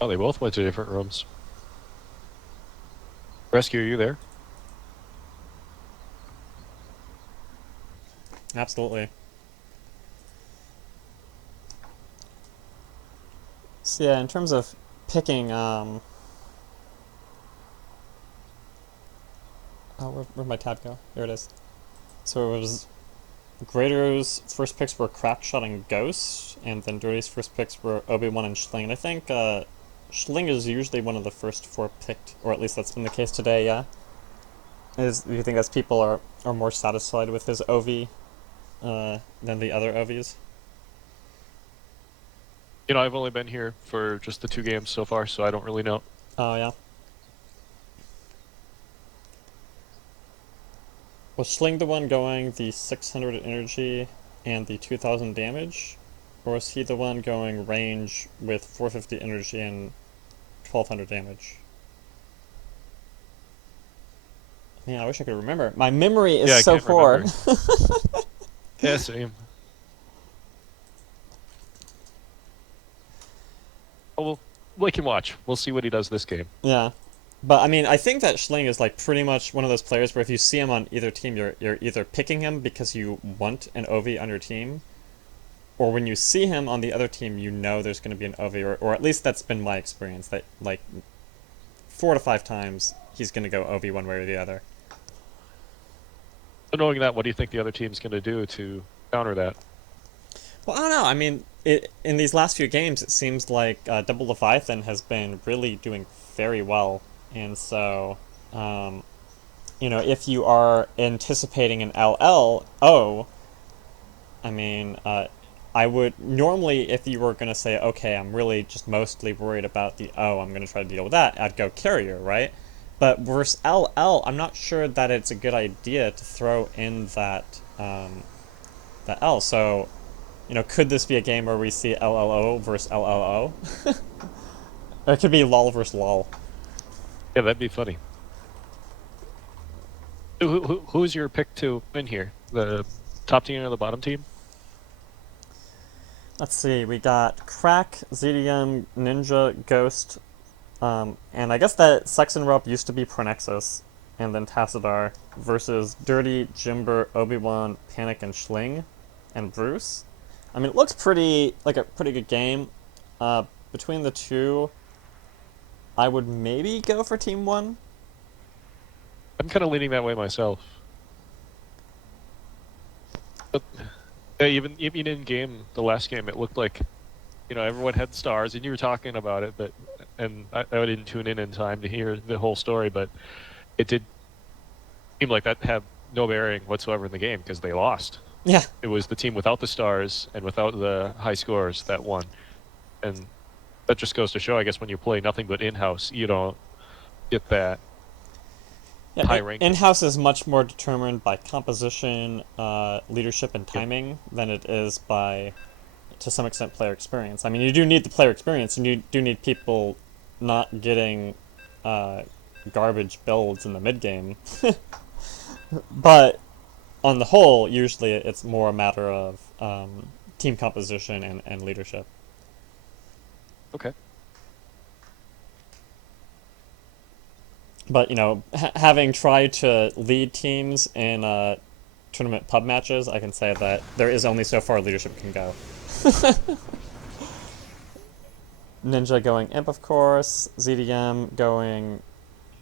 Oh, they both went to different rooms. Rescue, are you there? Absolutely. So yeah, in terms of picking, where'd my tab go? There it is. So it was Greater's first picks were CRAKSHOTT and Ghost, and then Dirty's first picks were Obi-Wan and Shling. And I think Shling is usually one of the first four picked, or at least that's been the case today. Yeah, do you think as people are more satisfied with his OV than the other OVs? You know, I've only been here for just the 2 games so far, so I don't really know. Oh yeah. Was Shling the one going the 600 energy and the 2000 damage? Or was he the one going range with 450 energy and 1200 damage? Man, I wish I could remember. My memory is Yeah, I so can't poor. remember. Yeah, same. Oh, well, we can watch. We'll see what he does this game. Yeah. But I mean, I think that Schling is like pretty much one of those players where if you see him on either team, you're either picking him because you want an OV on your team, or when you see him on the other team, you know there's going to be an OV, or at least that's been my experience. That like 4 to 5 times he's going to go OV one way or the other. So knowing that, what do you think the other team's going to do to counter that? Well, I don't know. I mean, in these last few games, it seems like Double Leviathan has been really doing very well, and so if you are anticipating an LLO, I mean, I would normally, if you were going to say, okay, I'm really just mostly worried about the O, I'm going to try to deal with that, I'd go carrier, right? But versus LL, I'm not sure that it's a good idea to throw in that L. So, could this be a game where we see LLO versus LLO? Or it could be LOL versus LOL. Yeah, that'd be funny. Who's your pick to win here? The top team or the bottom team? Let's see, we got Crack, ZDM, Ninja, Ghost, and I guess that suxenrop used to be Pronexus, and then Tassadar versus Dirty, Jimber, Obi-Wan, Panic, and Shling, and Bruce. I mean, it looks pretty like a pretty good game. Between the two, I would maybe go for Team One. I'm kind of leaning that way myself. But yeah, even in game, the last game, it looked like everyone had stars, and you were talking about it, and I didn't tune in time to hear the whole story, but it did seem like that had no bearing whatsoever in the game because they lost. Yeah, It was the team without the stars and without the high scores that won, and that just goes to show, I guess, when you play nothing but in-house, you don't get that yeah. high ranking. In-house is much more determined by composition, leadership, and Yep. timing than it is by, to some extent, player experience. I mean, you do need the player experience, and you do need people not getting uh, garbage builds in the mid game. But on the whole, usually it's more a matter of team composition and leadership. Okay. But having tried to lead teams in tournament pub matches, I can say that there is only so far leadership can go. Ninja going imp, of course. ZDM going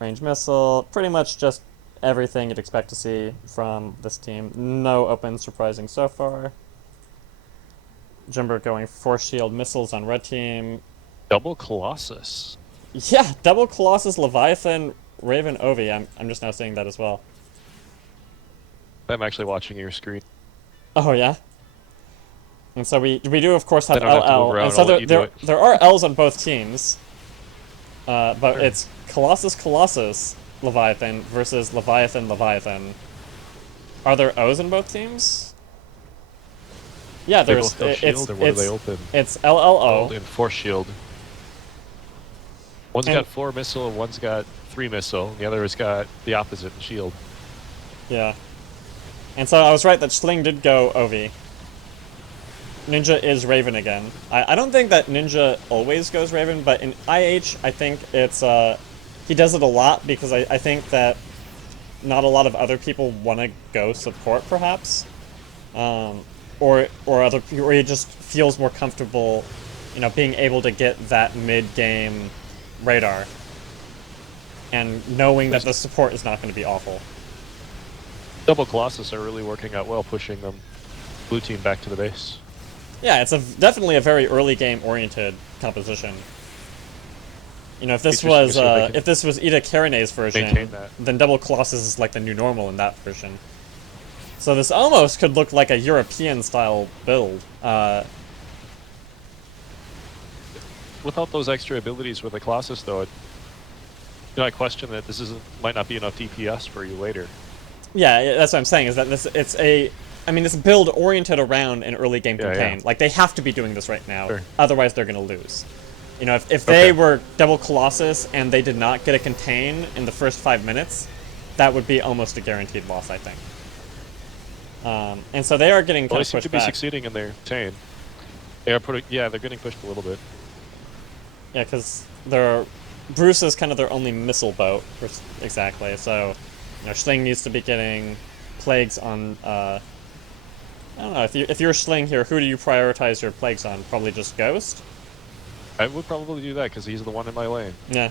range missile. Pretty much just everything you'd expect to see from this team. No open surprising so far. Jimber going force shield missiles on red team. Double Colossus. Yeah, double Colossus, Leviathan, Raven, Ovi. I'm just now seeing that as well. I'm actually watching your screen. Oh yeah. And so we do of course have I don't have to move LL, and around. so I'll let you do it. there are L's on both teams. But Sure. it's Colossus Leviathan versus Leviathan. Are there O's in both teams? Yeah, They there's both have shield, or what do they open? it's LLO. Gold and force shield. One's And got 4 missile, one's got 3 missile, and the other has got the opposite in shield. yeah. And so I was right that Schling did go OV. Ninja is Raven again. I don't think that Ninja always goes Raven, but in IH, I think it's, he does it a lot because I think that not a lot of other people want to go support, perhaps. Or he just feels more comfortable, you know, being able to get that mid-game radar. And knowing that the support is not going to be awful. Double Colossus are really working out well, pushing them blue team back to the base. Yeah, it's definitely a very early game oriented composition. You know, if this was Ida Karine's version, then Double Colossus is like the new normal in that version. So this almost could look like a European style build. Without those extra abilities with the Colossus, though, I question that this might not be enough DPS for you later. Yeah, that's what I'm saying. Is that this build oriented around an early game campaign. Like they have to be doing this right now, otherwise they're going to lose. You know, if they were Double Colossus and they did not get a contain in the first 5 minutes, that would be almost a guaranteed loss, I think. And so they are getting kind of pushed back. They seem to be succeeding in their contain. They are they're getting pushed a little bit. Yeah, because Bruce is kind of their only missile boat, exactly. So, you know, Shling needs to be getting plagues on. I don't know, if you're Shling here, who do you prioritize your plagues on? Probably just Ghost? I would probably do that, because he's the one in my lane. Yeah.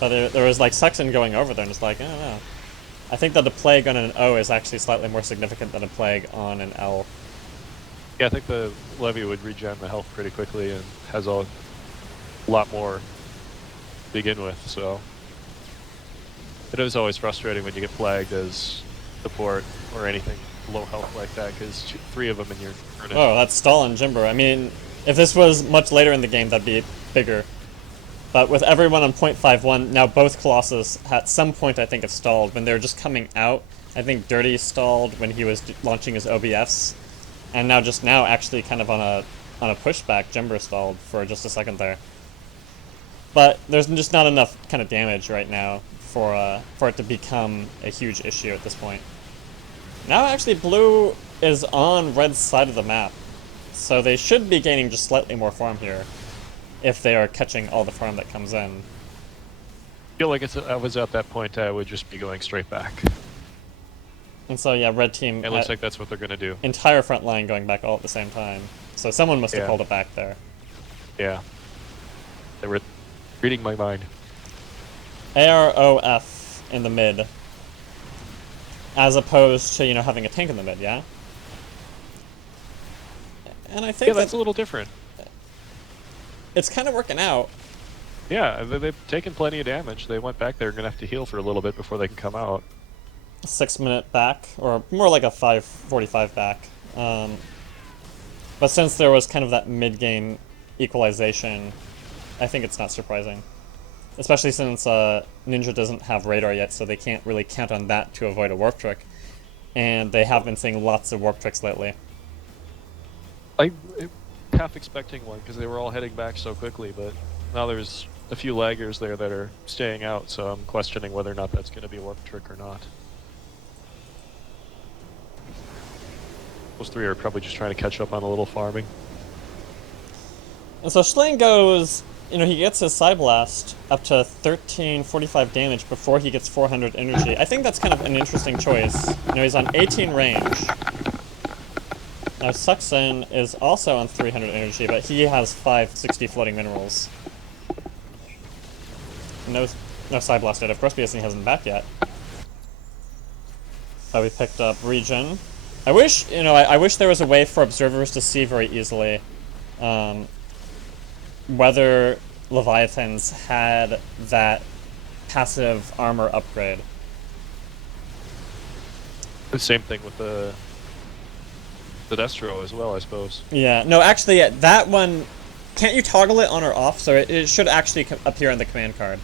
But there was like Suxen going over there, and it's like, I don't know. I think that a plague on an O is actually slightly more significant than a plague on an L. Yeah, I think the Levy would regen the health pretty quickly and has a lot more to begin with, so it is always frustrating when you get flagged as support or anything low health like that, because 3 of them in your turn. Oh, that's Stall and Jimber. I mean, if this was much later in the game, that'd be bigger. But with everyone on 0.51, now both Colossus at some point I think have stalled. When they were just coming out, I think Dirty stalled when he was launching his OBS. And now actually kind of on a pushback, Jimber stalled for just a second there. But there's just not enough kind of damage right now for it to become a huge issue at this point. Now actually blue is on red's side of the map. So they should be gaining just slightly more farm here, if they are catching all the farm that comes in. I feel like I was at that point, I would just be going straight back. And so yeah, red team. It looks like that's what they're going to do. Entire front line going back all at the same time. So someone must have pulled it back there. Yeah. They were reading my mind. AROF in the mid, as opposed to, you know, having a tank in the mid, yeah? And I think that's a little different. It's kind of working out. Yeah, they've taken plenty of damage. They went back there, going to have to heal for a little bit before they can come out. 6 minute back, or more like a 5:45 back. But since there was kind of that mid-game equalization, I think it's not surprising. Especially since Ninja doesn't have radar yet, so they can't really count on that to avoid a warp trick. And they have been seeing lots of warp tricks lately. I'm half expecting one, because they were all heading back so quickly, but now there's a few laggers there that are staying out, so I'm questioning whether or not that's going to be a warp trick or not. Those 3 are probably just trying to catch up on a little farming. And so Shling goes, you know, he gets his Psy Blast up to 1345 damage before he gets 400 energy. I think that's kind of an interesting choice. You know, he's on 18 range. Now Suxen is also on 300 energy, but he has 560 floating minerals. No Psy Blast yet, of course, because he hasn't back yet. But we picked up Regen. I wish, you know, I wish there was a way for observers to see very easily whether Leviathans had that passive armor upgrade. The same thing with the Destro as well, I suppose. Yeah, no, actually, that one, can't you toggle it on or off? So it should actually appear on the command card.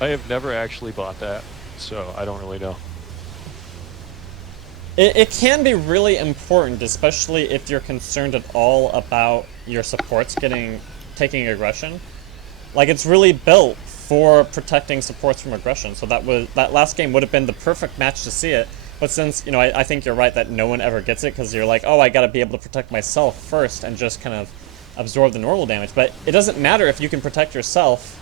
I have never actually bought that, so I don't really know. It can be really important, especially if you're concerned at all about your supports taking aggression. Like, it's really built for protecting supports from aggression, so that last game would have been the perfect match to see it. But since, you know, I think you're right that no one ever gets it because you're like, oh, I gotta be able to protect myself first and just kind of absorb the normal damage. But it doesn't matter if you can protect yourself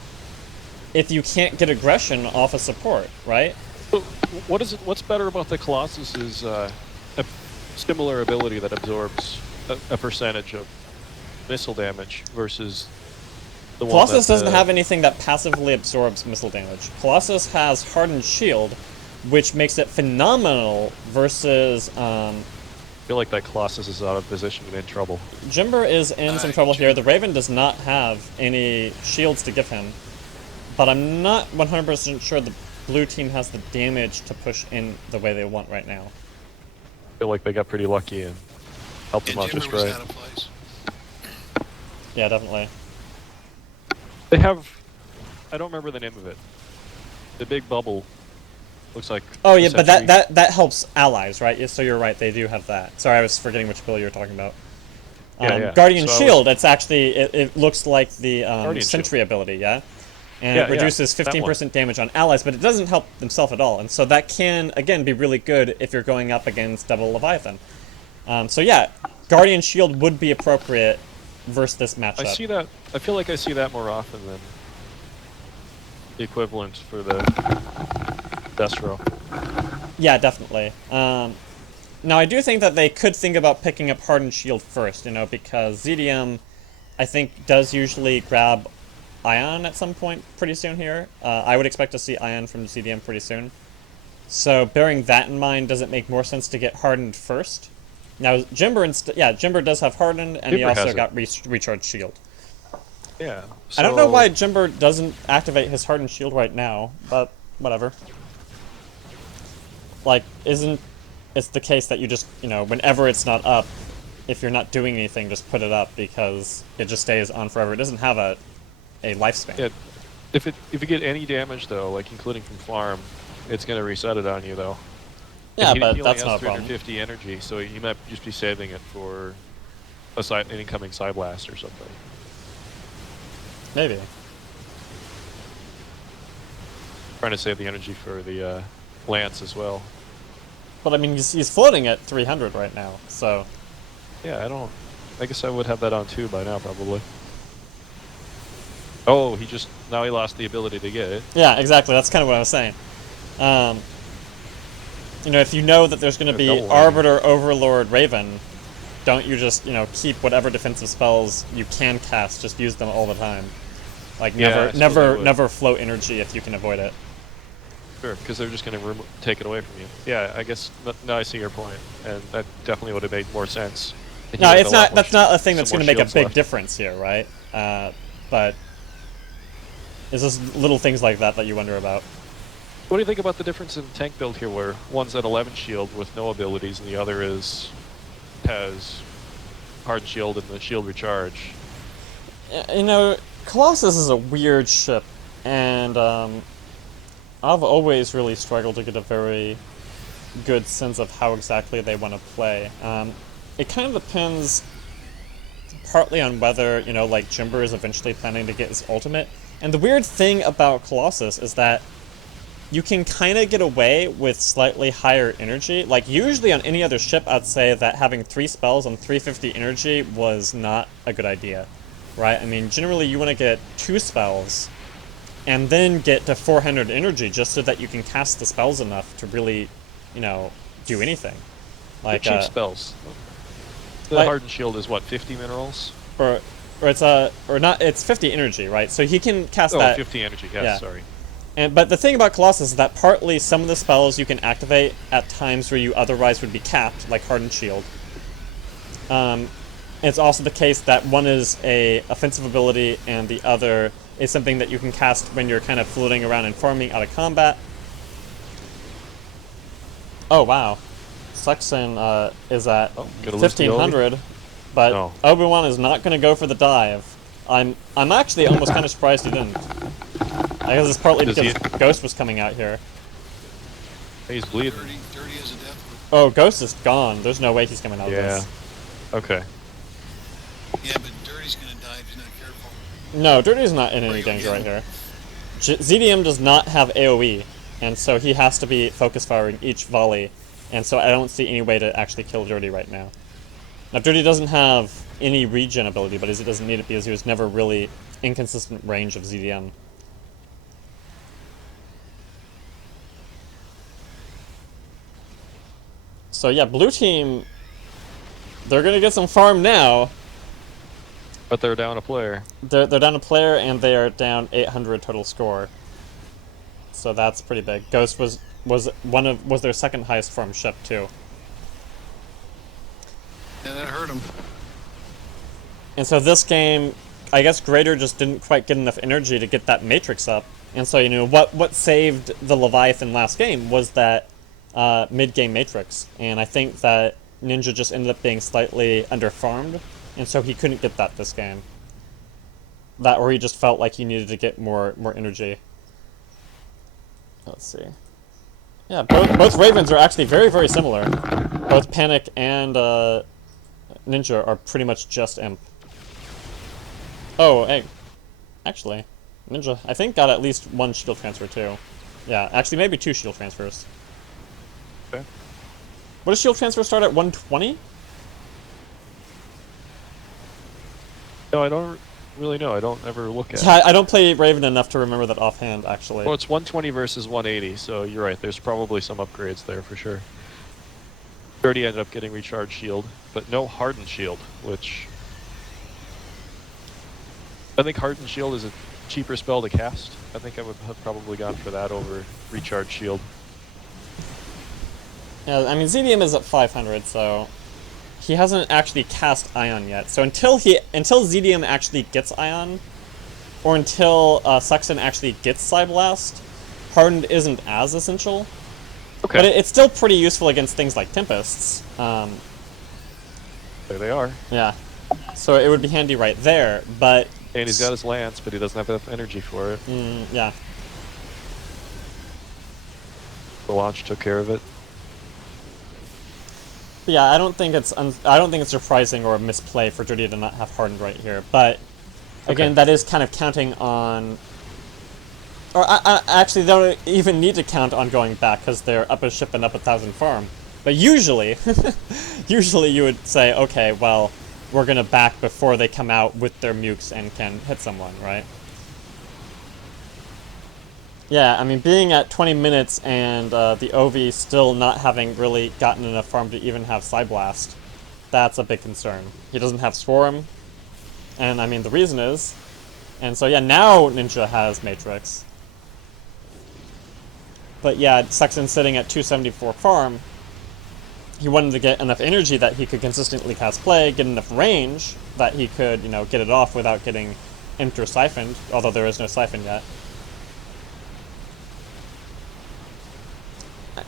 if you can't get aggression off of support, right? So what's better about the Colossus is a similar ability that absorbs a percentage of missile damage versus the one Colossus that, doesn't have anything that passively absorbs missile damage. Colossus has Hardened Shield, which makes it phenomenal versus I feel like that Colossus is out of position and in trouble. Jimber is in some trouble here. The Raven does not have any shields to give him, but I'm not 100% sure the blue team has the damage to push in the way they want right now. I feel like they got pretty lucky and helped them out just right. Out of place. Yeah, definitely. They have, I don't remember the name of it. The big bubble looks like. Oh yeah, but that helps allies, right? Yeah, so you're right, they do have that. Sorry, I was forgetting which ability you were talking about. Yeah. Guardian Shield. It's actually it looks like the Sentry Shield. ability, yeah. And Yeah, it reduces that 15% damage on allies, but it doesn't help themselves at all. And so that can, again, be really good if you're going up against Double Leviathan. So yeah, Guardian Shield would be appropriate versus this matchup. I see that. I feel like I see that more often than the equivalent for the Destro. Yeah, definitely. Now, I do think that they could think about picking up Hardened Shield first, you know, because ZDM, I think, does usually grab Ion at some point pretty soon here. I would expect to see Ion from ZDM pretty soon. So, bearing that in mind, does it make more sense to get Hardened first? Now, Jimber, Jimber does have Hardened, and he also got Recharged Shield. Yeah. I don't know why Jimber doesn't activate his Hardened Shield right now, but whatever. Like, isn't it the case that you just, you know, whenever it's not up, if you're not doing anything, just put it up because it just stays on forever. It doesn't have a lifespan. Yeah. If you get any damage though, like including from farm, it's gonna reset it on you though. Yeah, And but he that's only not has a problem. 350 energy, so you might just be saving it for an incoming side blast or something. Maybe. Trying to save the energy for the lance as well. But I mean, he's floating at 300 right now, so. Yeah, I guess I would have that on too by now probably. Oh, now he lost the ability to get it. Yeah, exactly. That's kind of what I was saying. You know, if you know that there's going to be Arbiter, Overlord, Raven, don't you just, you know, keep whatever defensive spells you can cast, just use them all the time. Like, never float energy if you can avoid it. Sure, because they're just going to take it away from you. Yeah, I guess now I see your point, and that definitely would have made more sense. No, it's not. That's not a thing that's going to make a big difference here, right? But it's just little things like that you wonder about. What do you think about the difference in tank build here, where one's at 11 shield with no abilities, and the other has Hardened Shield and the shield recharge? You know, Colossus is a weird ship, and I've always really struggled to get a very good sense of how exactly they want to play. It kind of depends partly on whether, you know, like Jimber is eventually planning to get his ultimate. And the weird thing about Colossus is that you can kind of get away with slightly higher energy. Like, usually on any other ship, I'd say that having 3 spells on 350 energy was not a good idea, right? I mean, generally you want to get 2 spells and then get to 400 energy just so that you can cast the spells enough to really, you know, do anything. Like, cheap spells. The Hardened Shield is what, 50 minerals? Or it's 50 energy, right? So he can cast that. 50 energy, yeah. Sorry. But the thing about Colossus is that partly some of the spells you can activate at times where you otherwise would be capped, like Hardened Shield. It's also the case that one is a offensive ability and the other is something that you can cast when you're kind of floating around and farming out of combat. Oh wow, Suxen is at 1500, but Obiwan is not going to go for the dive. I'm actually almost kind of surprised he didn't. I guess it's partly because Ghost was coming out here. He's bleeding. Dirty is a death. Oh, Ghost is gone. There's no way he's coming out of this. Okay. Yeah, but Dirty's gonna die if he's not careful. No, Dirty's not in any danger right here. ZDM does not have AoE, and so he has to be focus firing each volley. And so I don't see any way to actually kill Dirty right now. Now, Dirty doesn't have any regen ability, but he doesn't need it because he was never really inconsistent range of ZDM. So yeah, blue team, they're gonna get some farm now. But they're down a player. They're down a player, and they are down 800 total score. So that's pretty big. Ghost was their second highest farm ship too. Yeah, that hurt him. And so this game, I guess Greater just didn't quite get enough energy to get that Matrix up. And so, you know, what saved the Leviathan last game was that mid-game Matrix. And I think that Ninja just ended up being slightly underfarmed, and so he couldn't get that this game. That, or he just felt like he needed to get more energy. Let's see. Yeah, both Ravens are actually very, very similar. Both Panic and Ninja are pretty much just Imp. Oh, hey. Actually, Ninja, I think, got at least one shield transfer, too. Yeah, actually, maybe 2 shield transfers. Okay. What does shield transfer start at, 120? No, I don't really know. I don't ever look at it. I don't play Raven enough to remember that offhand, actually. Well, it's 120 versus 180, so you're right. There's probably some upgrades there for sure. 30 ended up getting recharged shield, but no hardened shield, which I think hardened shield is a cheaper spell to cast. I think I would have probably gone for that over recharged shield. Yeah, I mean, ZDM is at 500, so he hasn't actually cast Ion yet. So until ZDM actually gets Ion, or until Suxen actually gets Psyblast, Hardened isn't as essential. Okay. But it's still pretty useful against things like Tempests. There they are. Yeah. So it would be handy right there, but... And he's got his lance, but he doesn't have enough energy for it. Yeah. The launch took care of it. But yeah, I don't think it's surprising or a misplay for Dirty to not have Hardened right here. But again, that is kind of counting on, or I actually don't even need to count on going back because they're up a ship and up 1,000 farm. But usually, usually you would say, okay, well, we're gonna back before they come out with their mukes and can hit someone, right? Yeah, I mean, being at 20 minutes and the OV still not having really gotten enough farm to even have Psyblast, that's a big concern. He doesn't have Swarm, and I mean, the reason is, and so yeah, now Ninja has Matrix. But yeah, Suxen sitting at 274 farm, he wanted to get enough energy that he could consistently cast Plague, get enough range that he could, you know, get it off without getting Impt or Siphoned, although there is no Siphon yet.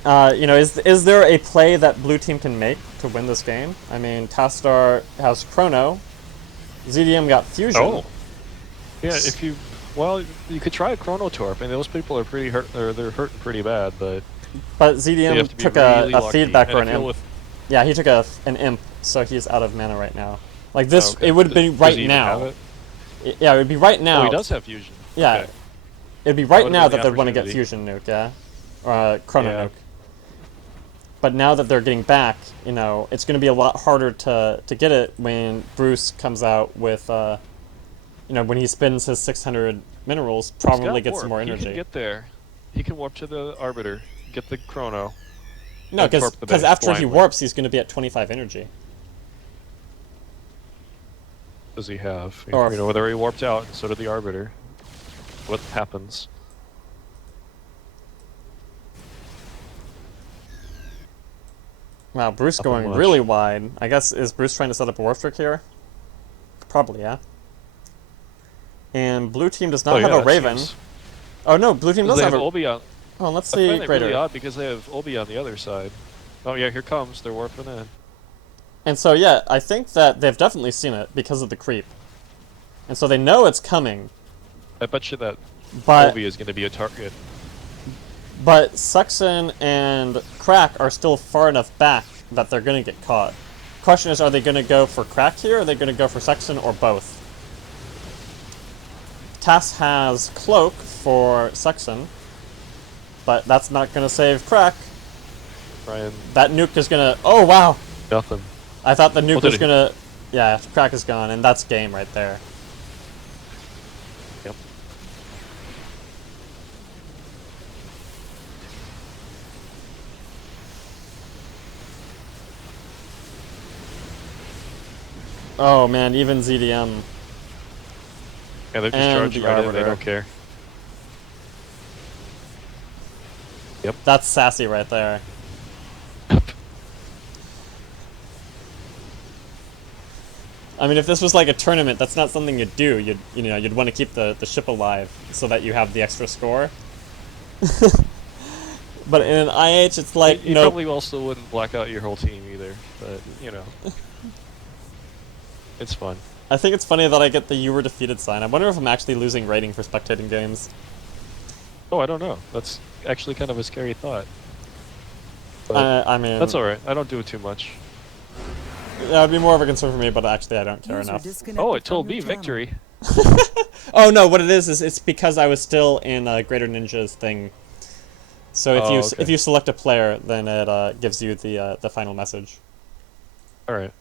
You know, is there a play that blue team can make to win this game? I mean, Tassadar has Chrono. ZDM got Fusion. Oh. Yeah, if you... Well, you could try a Chrono Torp, and those people are pretty hurt, or they're hurting pretty bad, but... But ZDM took really a feedback or an imp. with... Yeah, he took an imp, so he's out of mana right now. Like this, okay. It would be Does right he even now. have it? Yeah, it would be right now. Oh, he does have Fusion. Yeah, Okay. it'd be right What now about that the they'd want to get opportunity? Fusion Nuke, yeah? Or Chrono Yeah. Nuke. But now that they're getting back, you know, it's going to be a lot harder to get it when Bruce comes out with, you know, when he spends his 600 minerals, He's got probably gets some warp. more He energy. can get there. He can warp to the Arbiter, get the Chrono. No, and torp the because base after he blindly. warps, he's going to be at 25 energy. Does he have? Or You know, whether he warped out, and so did the Arbiter. What happens? Wow, Bruce Nothing going much. really wide. I guess, is Bruce trying to set up a warp trick here? Probably, yeah. And blue team does not have a Raven. Oh no, blue team does They have have a... Obi on. Oh, let's I see find that Greater. really odd because they have Obi on the other side. Oh yeah, here comes. They're warping in. And so, yeah, I think that they've definitely seen it because of the creep. And so they know it's coming, I bet you that but Obi is going to be a target. Suxen and Crack are still far enough back that they're going to get caught. Question is, are they going to go for Crack here, or are they going to go for Suxen, or both? Tass has Cloak for Suxen, but that's not going to save Crack. try and That nuke is gonna. Oh wow! nothing. I thought the nuke did was it- gonna. Yeah, Crack is gone, and that's game right there. Yep. Oh man, even ZDM. Yeah, they're just And charging the right in. They Arbiter. don't care. That's sassy right there. I mean, if this was like a tournament, that's not something you'd do. You'd want to keep the ship alive so that you have the extra score. But in an IH, it's like You no. probably also wouldn't black out your whole team either, but you know, it's fun. I think it's funny that I get the "you were defeated" sign. I wonder if I'm actually losing rating for spectating games. Oh, I don't know. That's actually kind of a scary thought. But I mean, that's all right. I don't do it too much. that would be more of a concern for me, but actually, I don't care enough. Oh, it told me victory. Oh no, what it is it's because I was still in GreaterNinja's thing. So Oh, okay. if you select a player, then it gives you the final message. All right.